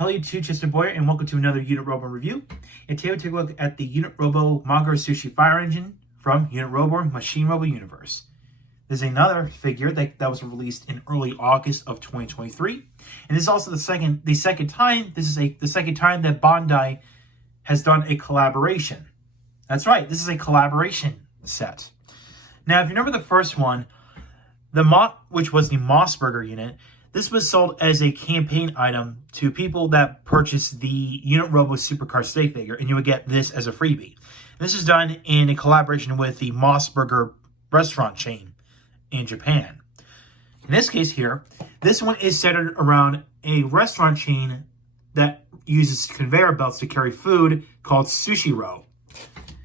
Hello YouTube, Chester Boyer, and welcome to another Unitrobo review. And today we take a look at the Unitrobo MaguroSushiFireEngine from Unitroborn Machine Robo Universe. There's another figure that was released in early August of 2023, and this is also the second time that Bandai has done a collaboration. That's right, this is a collaboration set. Now, if you remember the first one, which was the Mossburger unit, this was sold as a campaign item to people that purchased the Unitrobo Supercar Stay figure, and you would get this as a freebie. This is done in a collaboration with the Mossburger restaurant chain in Japan. In this case here, this one is centered around a restaurant chain that uses conveyor belts to carry food called Sushiro.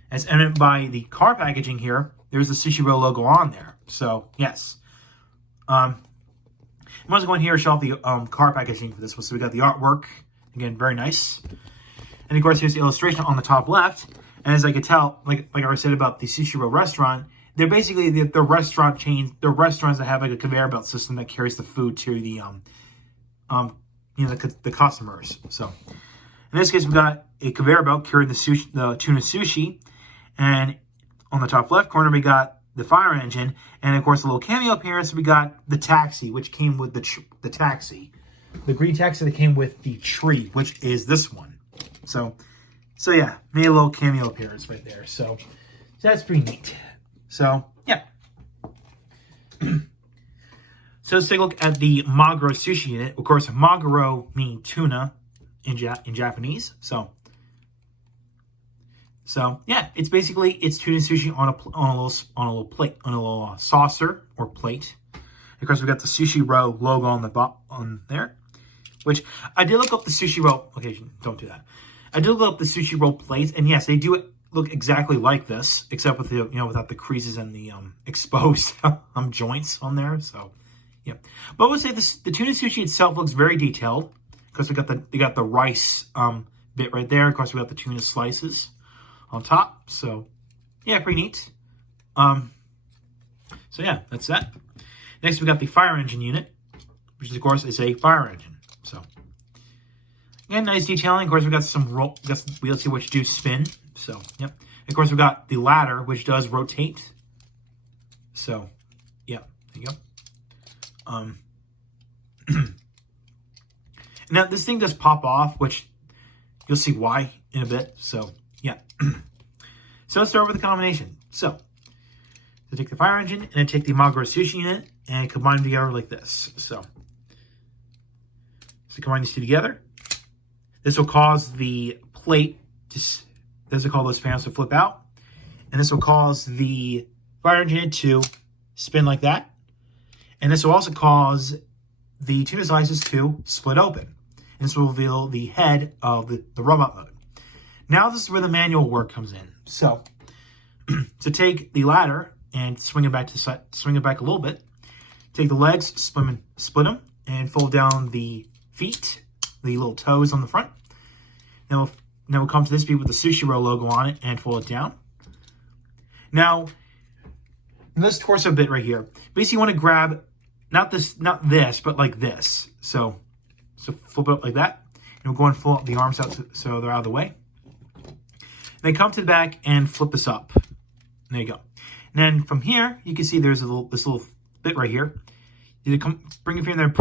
As evident by the car packaging here, there's the Sushiro logo on there. So, yes. I'm also going here to show off the car packaging for this one. So we got the artwork, again, very nice. And of course, here's the illustration on the top left. And as I could tell, like I said about the Sushiro restaurant, they're basically the restaurant chains, the restaurants that have like a conveyor belt system that carries the food to the the customers. So in this case, we got a conveyor belt carrying the tuna sushi, and on the top left corner, we got the fire engine, and of course a little cameo appearance. We got the taxi, which came with the taxi, the green taxi that came with the tree, which is this one. So yeah, made a little cameo appearance right there. So that's pretty neat. So yeah. So let's take a look at the Maguro sushi unit. Of course, Maguro meaning tuna in Japanese. So yeah, it's tuna sushi on a little plate, on a little saucer or plate. Of course, we got the Sushiro logo on there, which I did look up the Sushiro. Okay, don't do that. I did look up the Sushiro plates, and yes, they do look exactly like this, except with the without the creases and the exposed joints on there. So yeah, but I would say the tuna sushi itself looks very detailed. Because we got the rice bit right there. Of course, we got the tuna slices on top. So yeah, pretty neat. So yeah, that's that. Next, we got the fire engine unit, which of course is a fire engine. So again, nice detailing. Of course, we got some wheels here which do spin. So yep. Of course, we got the ladder which does rotate. So yeah, there you go. Now, this thing does pop off, which you'll see why in a bit. So, yeah. So, let's start with the combination. So take the fire engine, and then take the Maguro sushi unit, and combine them together like this. So combine these two together. This will cause the plate this will cause those panels to flip out. And this will cause the fire engine to spin like that. And this will also cause the tuna slices to split open. And this will reveal the head of the robot mode. Now this is where the manual work comes in. So to take the ladder and swing it back a little bit. Take the legs, split them, and fold down the feet, the little toes on the front. Now we'll come to this piece with the Sushiro logo on it and fold it down. Now, this torso bit right here, basically you want to grab not this, but like this. So flip it up like that. And we're going to fold the arms out so they're out of the way. And then come to the back and flip this up. There you go. And then from here, you can see there's this little bit right here. You bring your finger there and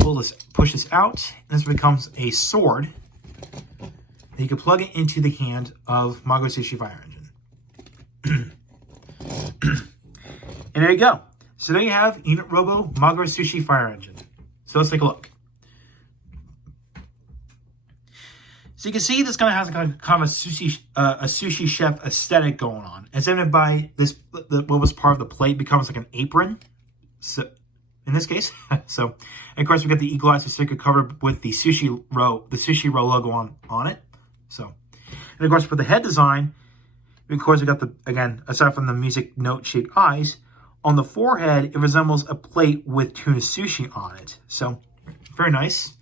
push this out. And this becomes a sword. And you can plug it into the hand of MaguroSushiFireEngine. And there you go. So there you have Unitrobo MaguroSushiFireEngine. So let's take a look. So you can see this kind of has kind of a sushi chef aesthetic going on. It's evident by this, what was part of the plate becomes like an apron. So in this case, so and of course we got the equalizer sticker covered with the Sushiro logo on it. So, and of course for the head design, of course we got again aside from the music note shaped eyes. On the forehead, it resembles a plate with tuna sushi on it. So, very nice.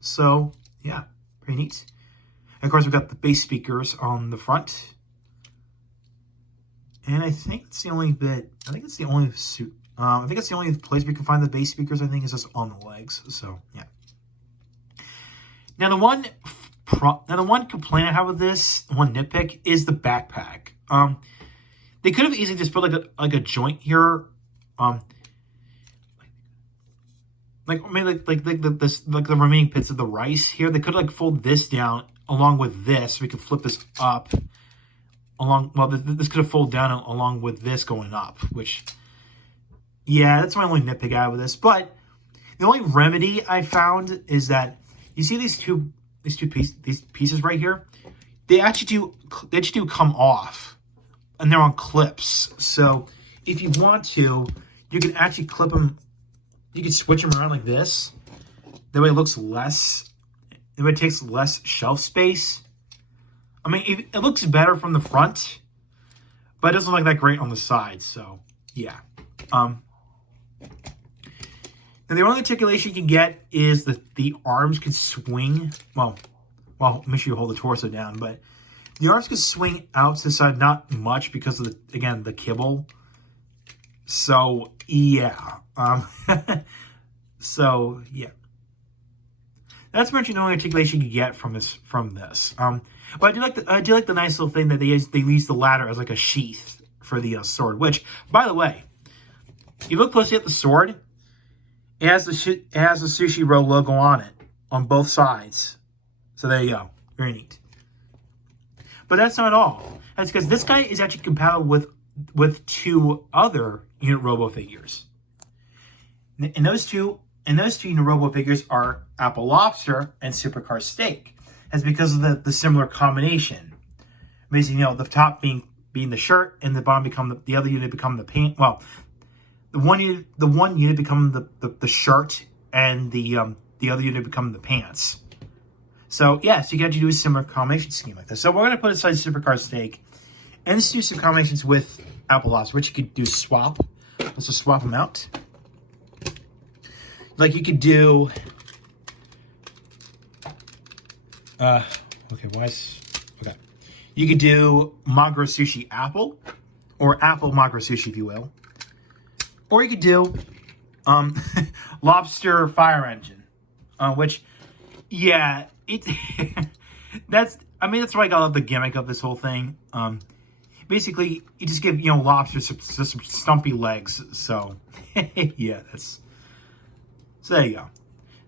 So, yeah, pretty neat. And of course, we've got the bass speakers on the front. And I think it's the only bit, I think it's the only place we can find the bass speakers, I think, is just on the legs. So, yeah. Now the one complaint I have with this, one nitpick, is the backpack. They could have easily just put like a joint here, like maybe like the remaining bits of the rice here. They could like fold this down along with this. So we could flip this up along. Well, this could have folded down along with this going up. Which, yeah, that's my only nitpick out of this. But the only remedy I found is that you see these pieces right here. They actually do come off, and they're on clips. So if you want to, you can actually clip them. You can switch them around like this. That way it looks less. That way it takes less shelf space. I mean, it looks better from the front, but it doesn't look that great on the side. So yeah. Now the only articulation you can get is the arms can swing. Well, make sure you hold the torso down, but the arms can swing out to the side, not much because of the kibble. So yeah. So yeah. That's pretty much the only articulation you get from this. But I do like the nice little thing that they use the ladder as like a sheath for the sword. Which, by the way, if you look closely at the sword, it has the Sushi-Ro logo on it on both sides. So there you go. Very neat. But that's not all. That's because this guy is actually compatible with two other Unitrobo figures. And those two Unitrobo figures are Apple Lobster and Supercar Steak. That's because of the similar combination. Basically, the top being the shirt and the bottom the other unit become the pant. Well, the one unit become the shirt and the other unit become the pants. So yes, you got to do a similar combination scheme like this. So we're gonna put aside Supercar Steak and let's do some combinations with Apple Lobster, which you could do swap. Let's just swap them out. Like you could do, you could do MaguroSushi Apple, or Apple MaguroSushi, if you will. Or you could do Lobster Fire Engine, which, yeah, that's why I love the gimmick of this whole thing. Basically, you just give lobster some stumpy legs. So yeah, so there you go.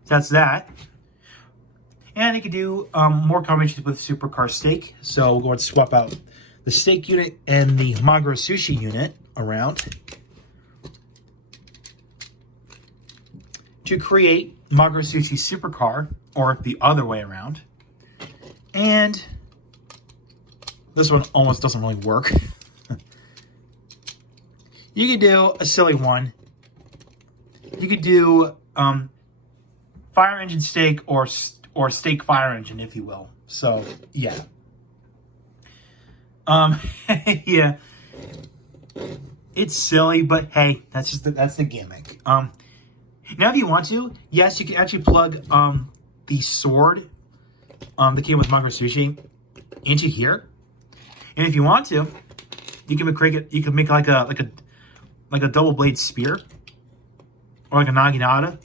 That's that. And you can do more combinations with Supercar Steak. So we'll go and swap out the steak unit and the MaguroSushi unit around to create MaguroSushi Supercar, or the other way around. And this one almost doesn't really work. You could do a silly one. You could do Fire Engine Steak or Steak Fire Engine, if you will. So yeah. Yeah. It's silly, but hey, that's the gimmick. Now if you want to, yes, you can actually plug the sword that came with MaguroSushi into here. And if you want to, you can make like a double blade spear. Or like a naginata.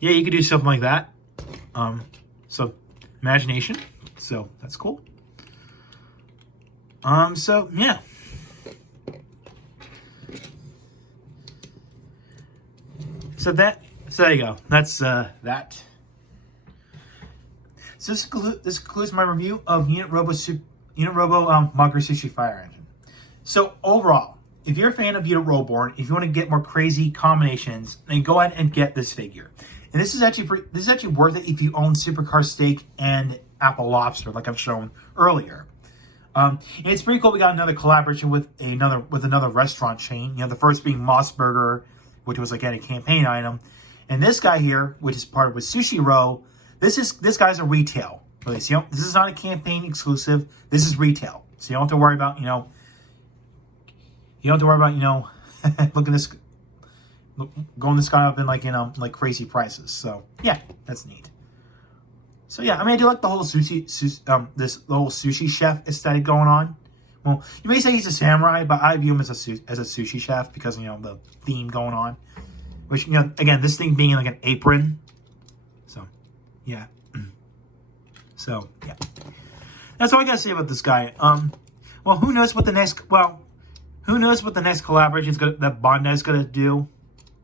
Yeah, you could do something like that. So imagination. So that's cool. So yeah. So there you go. That's that. So this concludes my review of Unitrobo MaguroSushiFireEngine. So overall, if you're a fan of Unitroborn, if you want to get more crazy combinations, then go ahead and get this figure. And this is actually worth it if you own Supercar Steak and Apple Lobster, like I've shown earlier. And it's pretty cool. We got another collaboration with another restaurant chain. The first being Moss Burger, which was again a campaign item, and this guy here, which is part of Sushi-Ro. This guy's a retail release. This is not a campaign exclusive. This is retail, so you don't have to worry about looking this, going this guy up in like crazy prices. So yeah, that's neat. So yeah, I do like the whole the whole sushi chef aesthetic going on. Well, you may say he's a samurai, but I view him as a sushi chef because the theme going on. Which again, this thing being in like an apron. So Yeah. So, yeah. That's all I gotta say about this guy. Well, who knows what the next collaboration that Bondi is gonna do?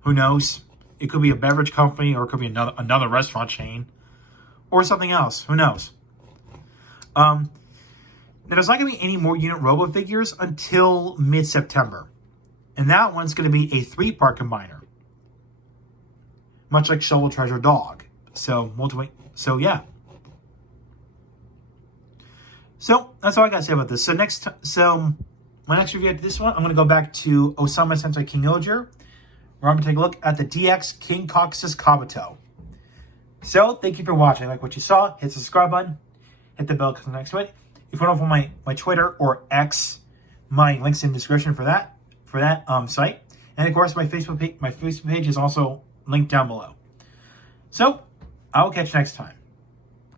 Who knows? It could be a beverage company, or it could be another restaurant chain, or something else. Who knows? There's not going to be any more Unitrobo figures until mid-September. And that one's going to be a 3-part combiner. Much like Shovel Treasure Dog. So, So, yeah. So, that's all I got to say about this. So, my next review after this one, I'm going to go back to Osama Sentai King Oger, where I'm going to take a look at the DX King Caucasus Kabuto. So, thank you for watching. Like what you saw, hit the subscribe button, hit the bell for the next one. If you want to follow my Twitter or X, my link's in the description for that site. And of course, my Facebook page is also linked down below. So, I will catch you next time.